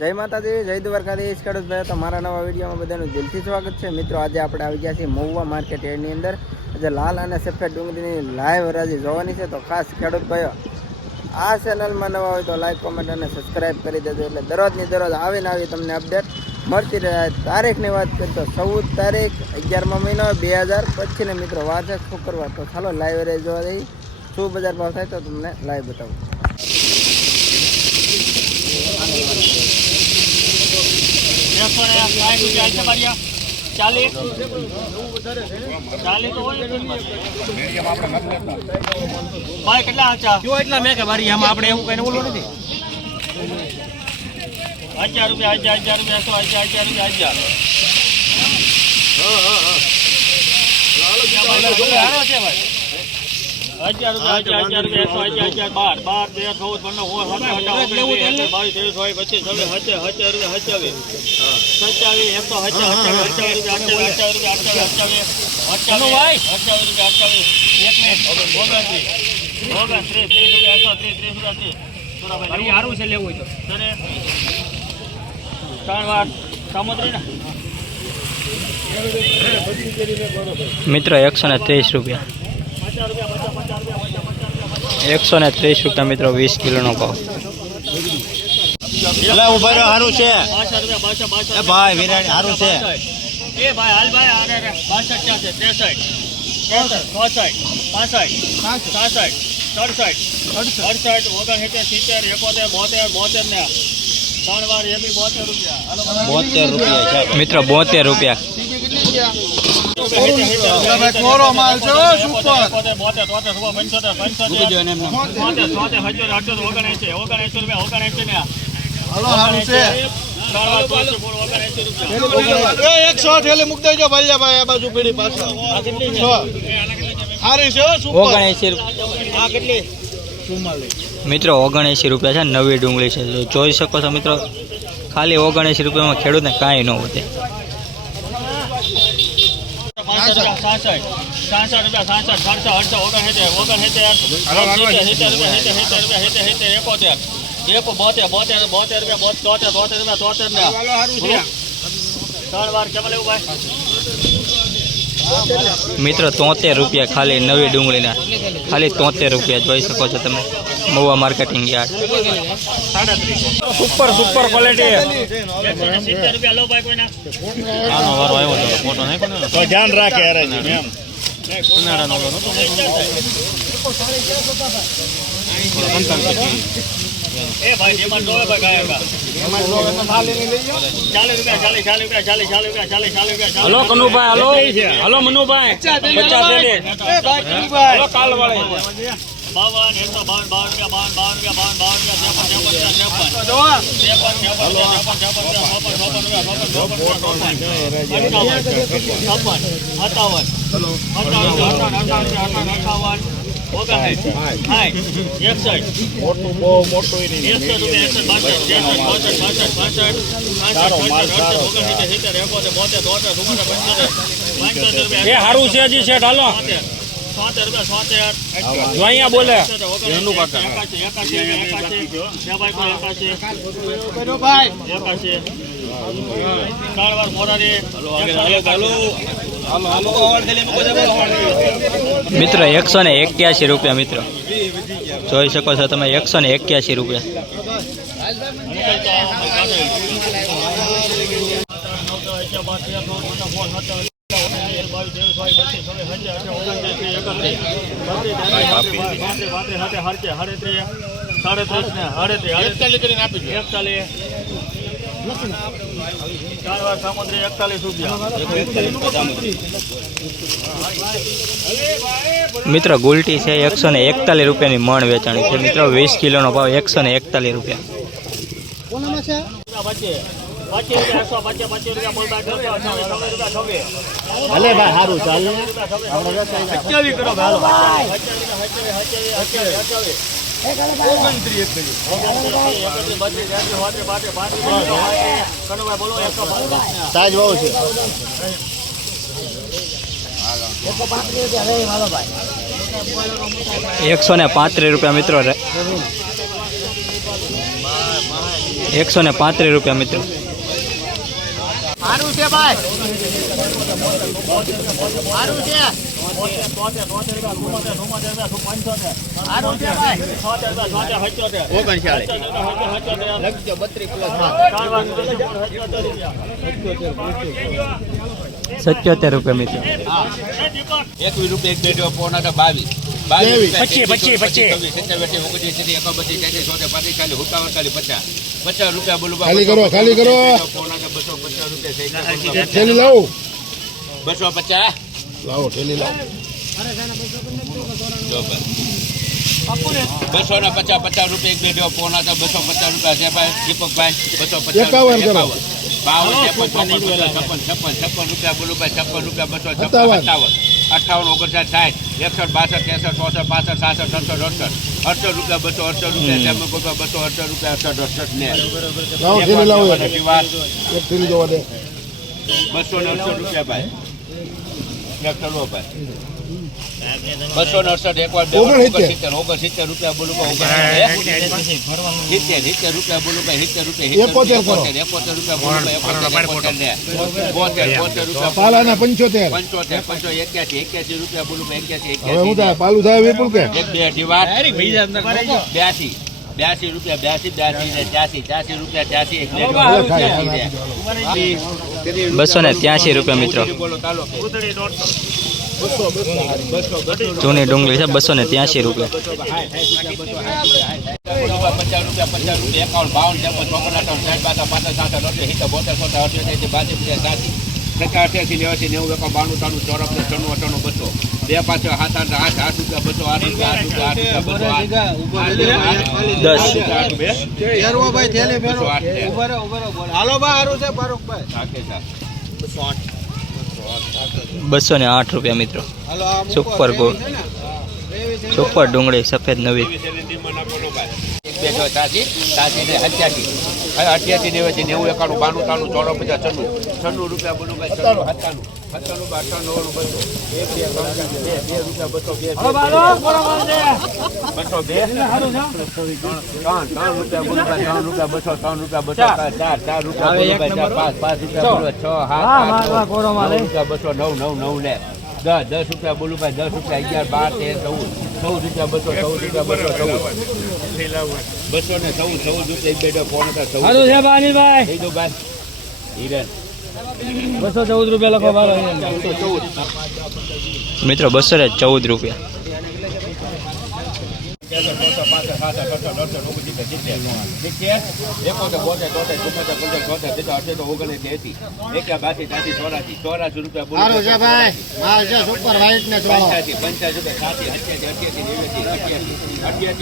જય માતાજી, જય દ્વારકાધીશ, ખેડૂત તમારા નવા વિડીયોમાં બધાનું દિલથી સ્વાગત છે. મિત્રો, આજે આપણે આવી ગયા છીએ મહુવા માર્કેટ એની અંદર. આજે લાલ અને સફેદ ડુંગળીની લાઈવ હરાજી જોવાની છે. તો ખાસ ખેડૂત ભાઈઓ, આ ચેનલમાં નવા હોય તો લાઈક, કોમેન્ટ અને સબસ્ક્રાઈબ કરી દેજો. એટલે દરરોજની દરરોજ આવીને આવી તમને અપડેટ મળતી રહે. તારીખની વાત કરીએ તો ચૌદ તારીખ, અગિયારમા મહિનો, બે હજાર પચીસને મિત્રો વાર છે શુક્રવાર. તો ચાલો લાઈવ હરાજી જોવા જઈ શું બજાર ભાવ થાય તો તમને લાઈવ બતાવું. એકસો ને સાઠ રૂપિયા છે બારિયા. ચાલીસ. ચાલીસ તો હોય ભાઈ કેટલા આચા જો એટલા મેં કે મારી આમાં આપણે એવું કઈ ઓલું નથી. હજાર રૂપિયા હજાર હજાર રૂપિયા સો હજાર હજાર રૂપિયા હજાર. હારો છે ભાઈ. હજાર રૂપિયા હજાર હજાર રૂપિયા એકસો હજાર હજાર બાર બાર તેર ચૌદ પંદર સોળ સત્તર અઢાર ઓગણીસ વીસ એકવીસ બાવીસ ત્રેવીસ ચોવીસ પચીસ છવ્વીસ સત્યાવીસ હજાર સત્યાવીસ સત્યાવીસ એકસો હજાર અઠ્યાવીસ અઠ્યાવીસ રૂપિયા અઠ્યાવીસ અઠ્યાવીસ અઠ્યાવીસ અઠ્યાવીસ અઠ્યાવીસ રૂપિયા અઠ્યાવીસ એક મિનિટ ઓગણત્રીસ ઓગણત્રીસ ત્રીસ રૂપિયા એકસો ત્રીસ ત્રીસ રૂપિયા ત્રીસ સારું છે લેવું હોય તો ત્રણ વાર સામુદ્રી ને મિત્રો એકસો ને ત્રીસ રૂપિયા પચાસ રૂપિયા પચાસ પચાસ રૂપિયા પચાસ પચાસ રૂપિયા એકસો ને ત્રીસ રૂપિયા મિત્રો વીસ કિલોનો ભાવ. એટલે ઊભા રહ્યો સારું છે. એ ભાઈ વિરાણી સારું છે. એ ભાઈ હાલ ભાઈ આ રે રે. બાસઠ ક્યાં છે? ત્રેસઠ. ત્રેસઠ ચોસઠ પાસઠ સાસઠ. સડસઠ. અડસઠ ઓગણસિત્તેર સિત્તેર એકોતેર બોતેર રૂપિયા. મિત્રો બોતેર રૂપિયા. રૂપિયા કોરો માલ મિત્રો ઓગણએંસી રૂપિયા છે નવી ડુંગળી છે. જોઈ શકો છો મિત્રો, ખાલી ઓગણએંસી રૂપિયામાં ખેડૂતને કાંઈ ન વધે. પાંસઠ રૂપિયા સાસઠ. સાસઠ રૂપિયા સાસઠ સાતસો અડસો ઓગણસિત્તેર ઓગણસિત્તેર સિત્તેર સિત્તેર રૂપિયા સિત્તેર સિત્તેર રૂપિયા સિત્તેર સિત્તેર એકોતેર. એક બોતેર બોતેર બોતેર રૂપિયા તોતેર રૂપિયા તોતેર ને ત્રણ વાર કેમ લેવું ભાઈ? મિત્રો તોતેર રૂપિયા ખાલી નવી ડુંગળીના. ખાલી તોતેર રૂપિયા જોઈ શકો છો તમે. Mahuva marketing yard. Super super quality આનો વારો આવ્યો તો ફોટો તો ધ્યાન રાખે અરે એમ. ઉનાળાનો એ ભાઈ એમાં નો ભાઈ ગાય ગા ચાલીસ રૂપિયા ચાલીસ ચાલીસ રૂપિયા ચાલીસ ચાલીસ રૂપિયા ચાલીસ ચાલીસ રૂપિયા hello Kanubhai hello hello Manubhai પચાસ થેલી હલો કાલ વાળે બાવન એકસો બાવન બાવન રૂપિયા બાવન બાવન રૂપિયા બાવન બાવન રૂપિયા ત્રેપન ત્રેપન એ સારું છે હજી સોતેર. જો અહીંયા બોલે. એનું કાકા મોરારી. મિત્રો એકસો ને એક્યાસી રૂપિયા મિત્રો જોઈ શકો છો તમે એકસો ને એક્યાસી રૂપિયા. એકતાલીસ રૂપિયા. મિત્રો ગુલટી છે એકસો ને એકતાલીસ રૂપિયાની મણ વેચાણી છે. મિત્રો વીસ કિલોનો ભાવ એકસો ને એકતાલીસ રૂપિયા. અઠ્યાવીસ સાજ એકસો ને પાંત્રીસ રૂપિયા મિત્રો એકસો ને પાંત્રીસ રૂપિયા મિત્રો. સારું છે ભાઈ. સારું છે. સત્યોતેર રૂપિયા મિત્રો. એકવીસ રૂપિયા એક બેટો પોણા બાવીસ. પચીસ, રૂપિયા બોલું ખાલી કરો, ખાલી કરો. બસો પચાસ રૂપિયા બસો પચાસ. લાવો થેલી લાવો. બસો ને પચાસ પચાસ રૂપિયા એક દેવા ફોન તો બસો પચાસ રૂપિયા છે ભાઈ. દીપકભાઈ બસો પચાસ એકાવન બાવન છપ્પન છપ્પન છપ્પન છપ્પન રૂપિયા બોલું ભાઈ છપ્પન રૂપિયા બસો છપ્પન સત્તાવન. અઠાવન ઓગણસાઠ સાઠ એકસઠ બાસઠ ત્રેસઠ ચોસઠ પાસઠ સાસઠ અડસઠ અડસઠ. અડસઠ રૂપિયા બસો અડસઠ રૂપિયા રૂપિયા બસો અડસઠ રૂપિયા અડસઠ અડસઠ ને. બસો ને અડસઠ રૂપિયા ભાઈ. બસો અડસઠ એક વાર. ઓગણસિત્તેર. ઓગણસિત્તેર રૂપિયા બોલું સિત્તેર સિત્તેર રૂપિયા બોલું ભાઈ સિત્તેર રૂપિયા એકોતેર કરો. એકોતેર રૂપિયા બોલું એકોતેર એકોતેર ને બોતેર બોતેર રૂપિયા પાલાના પંચોતેર. પંચોતેર. પંચો એક્યાસી એક્યાસી રૂપિયા બોલું એક્યાસી હવે હું થાય? એક્યાસી પાલું થાય વિપુલ કે એક બે અઢી વાર બ્યાસી બ્યાસી રૂપિયા બ્યાસી બ્યાસી ને ત્યાસી ત્યાસી રૂપિયા ત્યાસી એક બસો ને ત્યાંસી રૂપિયા મિત્રો. જૂની ડુંગળી છે, બસો ને ત્યાંસી રૂપિયા. પચાસ રૂપિયા પચાસ રૂપિયા એકાવન બાવન પચાસ સાસી પચાસ અઠ્યાસી નેવાસી નેવું એકાવન બાણું ત્રાણું ચોરસ છન્નું અઠાણું બસો બે પાંચ હાથ આઠ આઠ આઠ રૂપિયા બસો આઠ રૂપિયા આઠ રૂપિયા બસો બસો ને. છે છે આઠ રૂપિયા મિત્રો. સુપર ગોળ. સુપર ડુંગળી સફેદ નવી બે ત્રાણું રૂપિયા બોલું ભાઈ ચાર ચાર રૂપિયા બોલું પાંચ પાંચ રૂપિયા બોલું છ સાત રૂપિયા બસો નવ નવ નવ ને દસ દસ રૂપિયા બોલું ભાઈ દસ રૂપિયા અગિયાર બાર તેર ચૌદ. ચૌદ રૂપિયા બસો ચૌદ રૂપિયા બસો ચૌદ. બસો ને ચૌદ ચૌદ રૂપિયા એક બેટો ફોન હતા ચૌદ. સારું છે બાનીભાઈ થઈ દો ભાઈ હિરેન બસો ચૌદ રૂપિયા લખો બારો. ચૌદ. મિત્રો બસો ને ચૌદ રૂપિયા. સારું છે ભાઈ માલ છે સુપર વ્હાઈટ ને ચોળો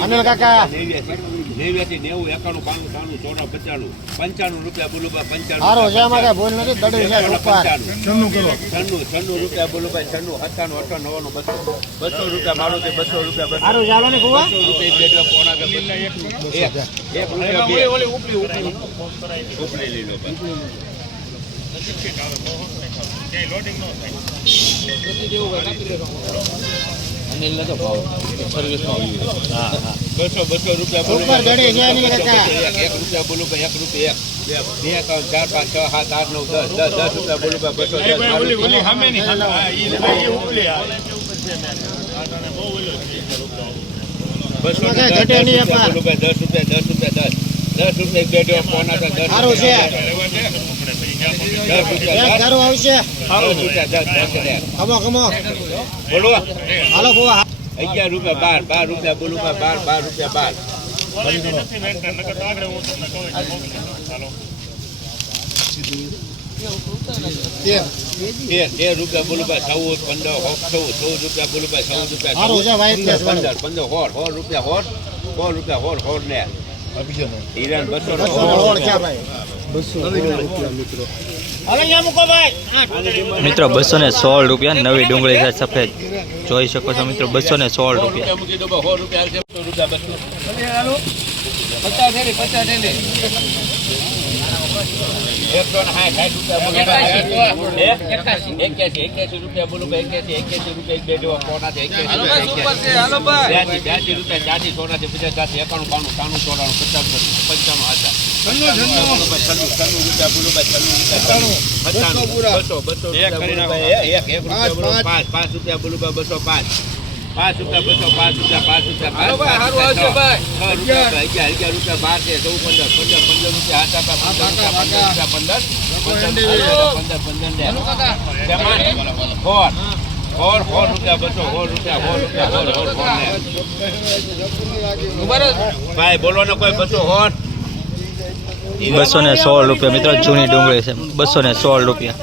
અનિલ કાકા નેવ્યાસી નેવું એકાણું બાણું ત્રાણું ચોરા પચાણું. પંચાણું રૂપિયા બોલું પંચાણું એમાં નથી સુપર છન્નું છન્નું રૂપિયા બોલું ભાઈ છન્નું સત્તાણું અઠાણું નવાનું બસો બસો રૂપિયા મારું છે બસો રૂપિયા બસો. ને રૂપિયા ઉપલી પોણા કે બસો. બસો બસો રૂપિયા બોલું એક રૂપિયા બોલું ભાઈ એક રૂપિયા એક બે બે ત્રણ ચાર પાંચ છ સાત આઠ નવ દસ દસ દસ રૂપિયા બોલું ભાઈ બસો બસો દસ રૂપિયા દસ રૂપિયા દસ. દસ રૂપિયા એક બેટો પોણા તો દસ સારું છે. સારું આવશે. દસ રૂપિયા દસ દસ. ખમો ખમો બોલો. હાલો અગિયાર રૂપિયા બાર બાર રૂપિયા બોલું ભાઈ બાર બાર રૂપિયા બાર. તેર રૂપિયા બોલું ભાઈ ચૌદ પંદર ચૌદ ચૌદ રૂપિયા બોલું ભાઈ ચૌદ રૂપિયા સારું પંદર પંદર હોર હોર રૂપિયા હોર હોર રૂપિયા હોર હોર ને. હિરણ બસો. મિત્રો બસો ને સોળ રૂપિયા નવી ડુંગળી છે સફેદ જોઈ શકો છો મિત્રો બસો ને સોળ રૂપિયા. એકસો ને સાઠ, સાઠ રૂપિયા. એક્યાસી, એક્યાસી રૂપિયા બોલો એક્યાસી, એક્યાસી રૂપિયા એક બે જેવા કોના છે, એક્યાસી બ્યાસી, બ્યાસી રૂપિયા, ચોરાસી, પચાસ, સાસી, એકાણું, બાણું, ત્રાણું, ચોરાણું, પચાસ, પંચાણું, આશા. છન્નું છન્નું રૂપિયા બોલો રૂપિયા બસો પાંચ. પાંચ રૂપિયા બસો પાંચ રૂપિયા પાંચ રૂપિયા પાંચ પાંચ રૂપિયા છ રૂપિયા અગિયાર અગિયાર રૂપિયા બાર છે ચૌદ પંદર પંદર પંદર રૂપિયા આઠ આપા પંદર રૂપિયા પંદર પંદર. પંદર પંદર ને ફોર. ફોર ફોર રૂપિયા બસો ફોર રૂપિયા ફોર રૂપિયા ફોર ફોર ફોર ને ભાઈ બોલો ને કોઈ બસો હોર બસો ને સોળ રૂપિયા. મિત્રો જૂની ડુંગળી છે. બસો ને સોળ રૂપિયા